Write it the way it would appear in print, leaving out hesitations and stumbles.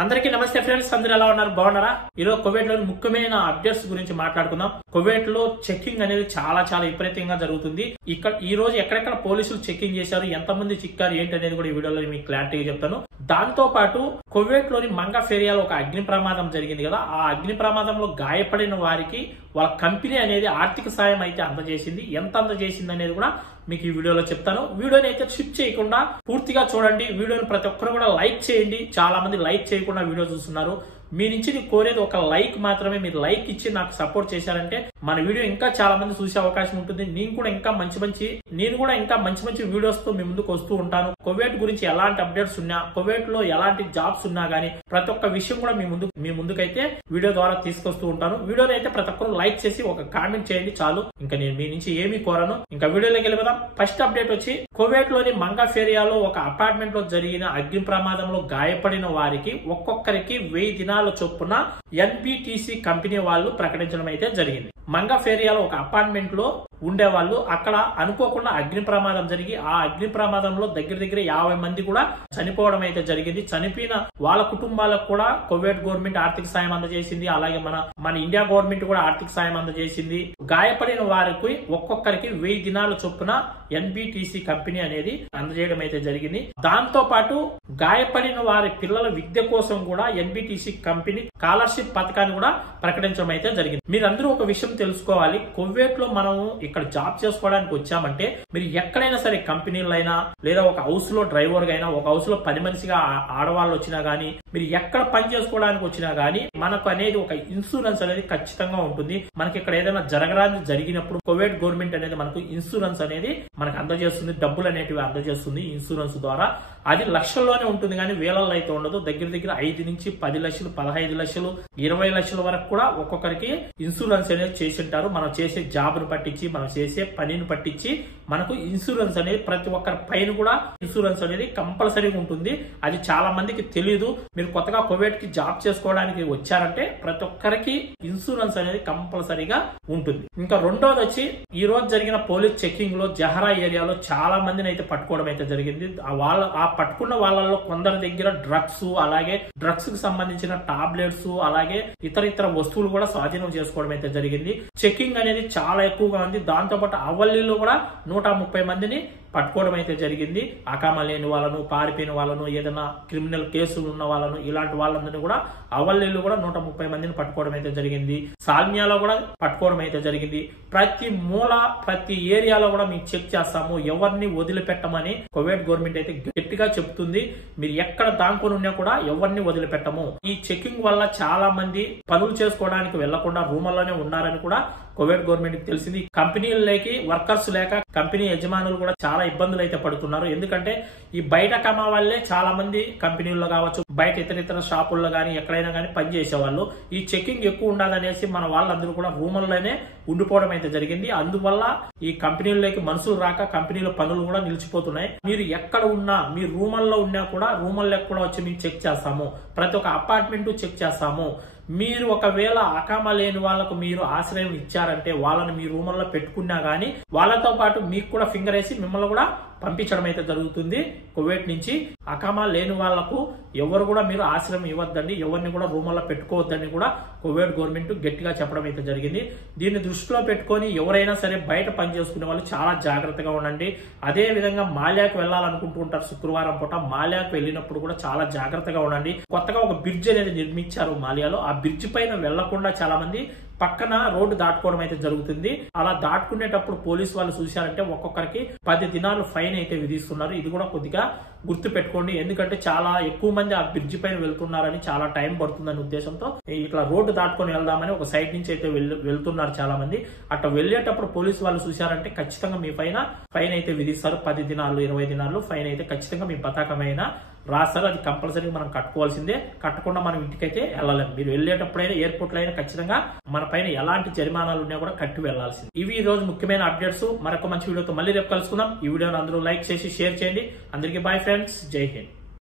అందరికీ నమస్తే ఫ్రెండ్స్, అందరూ ఎలా ఉన్నారు? బాగున్నారా? ఈరోజు కువైట్ లోని ముఖ్యమైన అప్డేట్స్ గురించి మాట్లాడుకుందాం. కువైట్ లో చెకింగ్ అనేది చాలా విపరీతంగా జరుగుతుంది. ఇక్కడ ఈ రోజు ఎక్కడెక్కడ పోలీసులు చెకింగ్ చేశారు, ఎంతమంది చిక్కారు ఏంటి అనేది కూడా ఈ వీడియోలో మీకు క్లారిటీగా చెప్తాను. దాంతో పాటు కువైట్ లోని మంగఫ్ ఏరియాలో ఒక అగ్ని ప్రమాదం జరిగింది కదా, ఆ అగ్ని ప్రమాదంలో గాయపడిన వారికి వాళ్ళ కంపెనీ అనేది ఆర్థిక సాయం అయితే అందజేసింది. ఎంత అందజేసింది అనేది కూడా మీకు ఈ వీడియోలో చెప్తాను. వీడియోని అయితే స్కిప్ చేయకుండా పూర్తిగా చూడండి. వీడియోని ప్రతి ఒక్కరు కూడా లైక్ చేయండి. చాలా మంది లైక్ చేయకుండా వీడియో చూస్తున్నారు. మీ నుంచి నేను కోరేది ఒక లైక్ మాత్రమే. మీరు లైక్ ఇచ్చి నాకు సపోర్ట్ చేశారంటే మన వీడియో ఇంకా చాలా మంది చూసే అవకాశం ఉంటుంది. నేను కూడా ఇంకా మంచి మంచి వీడియోస్ తో మీ ముందుకు వస్తూ ఉంటాను. కువైట్ గురించి ఎలాంటి అప్డేట్స్ ఉన్నా, కువైట్ లో ఎలాంటి జాబ్స్ ఉన్నా గానీ ప్రతి ఒక్క విషయం కూడా మీ ముందుకైతే వీడియో ద్వారా తీసుకొస్తూ ఉంటాను. వీడియోని అయితే ప్రతి ఒక్కరు లైక్ చేసి ఒక కామెంట్ చేయండి చాలు. ఇంకా నేను మీ నుంచి ఏమీ కోరను. ఇంకా వీడియోలోకి వెళ్ళిపోదాం. ఫస్ట్ అప్డేట్ వచ్చి కువైట్ లోని మంగఫ్ ఏరియాలో ఒక అపార్ట్మెంట్ లో జరిగిన అగ్ని ప్రమాదంలో గాయపడిన వారికి ఒక్కొక్కరికి 1000 దినాల చొప్పున ఎన్బిటిసి కంపెనీ వాళ్ళు ప్రకటించడం అయితే జరిగింది. మంగఫ్ ఏరియాలో ఒక అపార్ట్మెంట్ లో ఉండేవాళ్ళు అక్కడ అనుకోకుండా అగ్ని ప్రమాదం జరిగి ఆ అగ్ని ప్రమాదంలో దగ్గర 50 మంది కూడా చనిపోవడం అయితే జరిగింది. చనిపోయిన వాళ్ళ కుటుంబాలకు కూడా కువైట్ గవర్నమెంట్ ఆర్థిక సాయం అందజేసింది. అలాగే మన ఇండియా గవర్నమెంట్ కూడా ఆర్థిక సాయం అందజేసింది. గాయపడిన వారికి ఒక్కొక్కరికి 1000 దినాల చొప్పున ఎన్బిటిసి కంపెనీ అనేది అందజేయడం అయితే జరిగింది. దాంతో పాటు గాయపడిన వారి పిల్లల విద్య కోసం కూడా ఎన్బిటిసి కంపెనీ స్కాలర్షిప్ పథకాన్ని కూడా ప్రకటించడం అయితే జరిగింది. మీరందరూ ఒక విషయం తెలుసుకోవాలి. కువైట్ లో మనం ఇక్కడ జాబ్ చేసుకోవడానికి వచ్చామంటే మీరు ఎక్కడైనా సరే కంపెనీలు అయినా లేదా ఒక హౌస్ లో డ్రైవర్ అయినా, ఒక హౌస్ లో పని మనిషిగా ఆడవాళ్ళు వచ్చినా గానీ, మీరు ఎక్కడ పని చేసుకోవడానికి వచ్చినా గానీ మనకు అనేది ఒక ఇన్సూరెన్స్ అనేది ఖచ్చితంగా ఉంటుంది. మనకి ఇక్కడ ఏదైనా జరిగినప్పుడు కువైట్ గవర్నమెంట్ అనేది మనకు ఇన్సూరెన్స్ అనేది మనకు అందజేస్తుంది. డబ్బులు అనేటివి అందజేస్తుంది ఇన్సూరెన్స్ ద్వారా. అది లక్షల్లోనే ఉంటుంది కానీ వేలల్లో అయితే ఉండదు. దగ్గర 5 నుంచి 10 లక్షలు, 15 లక్షలు, 20 లక్షల వరకు కూడా ఒక్కొక్కరికి ఇన్సూరెన్స్ అనేది చేసి ఉంటారు. మనం చేసే జాబ్ ను పట్టించి, మనం చేసే పనిని పట్టించి మనకు ఇన్సూరెన్స్ అనేది ప్రతి ఒక్కరి పైన కూడా ఇన్సూరెన్స్ అనేది కంపల్సరీగా ఉంటుంది. అది చాలా మందికి తెలియదు. మీరు కొత్తగా కువైట్ కి జాబ్ చేసుకోవడానికి వచ్చారంటే ప్రతి ఒక్కరికి ఇన్సూరెన్స్ అనేది కంపల్సరీగా ఉంటుంది. ఇంకా రెండోది వచ్చి ఈ రోజు జరిగిన పోలీస్ చెకింగ్ లో జహరా ఏరియాలో చాలా మందిని అయితే పట్టుకోవడం అయితే జరిగింది. ఆ పట్టుకున్న వాళ్ళలో కొందరి దగ్గర డ్రగ్స్, అలాగే డ్రగ్స్ కి సంబంధించిన టాబ్లెట్స్, అలాగే ఇతర వస్తువులు కూడా స్వాధీనం చేసుకోవడం అయితే జరిగింది. చెకింగ్ అనేది చాలా ఎక్కువగా ఉంది. దాంతో పాటు అవల్లీలో కూడా 130 మందిని పట్టుకోవడం అయితే జరిగింది. అకామా లేని వాళ్ళను, పారిపోయిన వాళ్ళను, ఏదైనా క్రిమినల్ కేసులు ఉన్న వాళ్ళను, ఇలాంటి వాళ్ళందరినీ కూడా అవల్లీలో కూడా 130 మందిని పట్టుకోవడం అయితే జరిగింది. సాల్మియాలో కూడా పట్టుకోవడం అయితే జరిగింది. ప్రతి మూల, ప్రతి ఏరియాలో కూడా మేము చెక్ చేస్తాము. ఎవరిని వదిలిపెట్టమని కువైట్ గవర్నమెంట్ అయితే గట్టిగా చెప్తుంది. మీరు ఎక్కడ దాంకొని ఉన్నా కూడా ఎవరిని వదిలిపెట్టము. ఈ చెకింగ్ వల్ల చాలా మంది పనులు చేసుకోవడానికి వెళ్లకుండా రూముల్లోనే ఉన్నారని కూడా కువైట్ గవర్నమెంట్ కి తెలిసింది. కంపెనీలకి వర్కర్స్ లేక కంపెనీ యజమానులు కూడా చాలా ఇబ్బందులు అయితే పడుతున్నారు. ఎందుకంటే ఈ బయట కమా వాళ్ళే చాలా మంది కంపెనీల్లో కావచ్చు, బయట ఇతర షాపుల్లో గానీ ఎక్కడైనా గానీ పనిచేసేవాళ్ళు. ఈ చెకింగ్ ఎక్కువ ఉండదనేసి మన వాళ్ళందరూ కూడా రూముల్లోనే ఉండిపోవడం అయితే జరిగింది. అందువల్ల ఈ కంపెనీల్లోకి మనుషులు రాక కంపెనీల పనులు కూడా నిలిచిపోతున్నాయి. మీరు ఎక్కడ ఉన్నా, మీ రూముల్లో ఉన్నా కూడా రూముల్లోకి కూడా వచ్చి మేము చెక్ చేస్తాము. ప్రతి ఒక్క అపార్ట్మెంట్ చెక్ చేస్తాము. మీరు ఒకవేళ అకామా లేని వాళ్ళకు మీరు ఆశ్రయం ఇచ్చారంటే వాళ్ళని మీ రూముల్లో పెట్టుకున్నా గానీ వాళ్ళతో పాటు మీకు కూడా ఫింగర్ వేసి మిమ్మల్ని కూడా పంపించడం అయితే జరుగుతుంది. కువైట్ నుంచి అకామా లేని వాళ్లకు ఎవరు కూడా మీరు ఆశ్రయం ఇవ్వద్దండి, ఎవరిని కూడా రూముల్లో పెట్టుకోవద్దని కూడా కువైట్ గవర్నమెంట్ గట్టిగా చెప్పడం అయితే జరిగింది. దీన్ని దృష్టిలో పెట్టుకొని ఎవరైనా సరే బయట పని చేసుకునే వాళ్ళు చాలా జాగ్రత్తగా ఉండండి. అదే విధంగా మాల్యాకు వెళ్ళాలనుకుంటూ ఉంటారు. శుక్రవారం పూట మాల్యాకు వెళ్ళినప్పుడు కూడా చాలా జాగ్రత్తగా ఉండండి. కొత్తగా ఒక బ్రిడ్జ్ అనేది నిర్మించారు మాల్యాలో. ఆ బ్రిడ్జ్ పైన వెళ్లకుండా చాలా మంది పక్కన రోడ్డు దాటుకోవడం అయితే జరుగుతుంది. అలా దాటుకునేటప్పుడు పోలీసు వాళ్ళు చూశారంటే ఒక్కొక్కరికి 10 దినాలు ఫైన్ అయితే విధిస్తున్నారు. ఇది కూడా కొద్దిగా గుర్తు పెట్టుకోండి. ఎందుకంటే చాలా ఎక్కువ మంది ఆ బ్రిడ్జ్ పైన వెళ్తున్నారని, చాలా టైం పడుతుందనే ఉద్దేశంతో ఇట్లా రోడ్డు దాటుకొని వెళ్దామని ఒక సైడ్ నుంచి అయితే వెళ్తున్నారు చాలా మంది. అట్లా వెళ్లేటప్పుడు పోలీసు వాళ్ళు చూశారంటే ఖచ్చితంగా మీ పైన ఫైన్ అయితే విధిస్తారు. 10 దినాలు, 20 దినాలు ఫైన్ అయితే ఖచ్చితంగా మీ పతాకమైన రాస్తారు. అది కంపల్సరీ మనం కట్టుకోవాల్సిందే. కట్టకుండా మనం ఇంటికైతే వెళ్ళలేము. మీరు వెళ్ళేటప్పుడైనా ఎయిర్పోర్ట్ లో అయినా ఖచ్చితంగా మన పైన ఎలాంటి జరిమానాలు ఉన్నా కూడా కట్టి వెళ్లాల్సింది. ఇవి ఈ రోజు ముఖ్యమైన అప్డేట్స్. మరొక మంచి వీడియోతో మళ్ళీ రేపు కలుసుకుందాం. ఈ వీడియోని అందరూ లైక్ చేసి షేర్ చేయండి. అందరికీ బాయ్ ఫ్రెండ్స్, జై హింద్.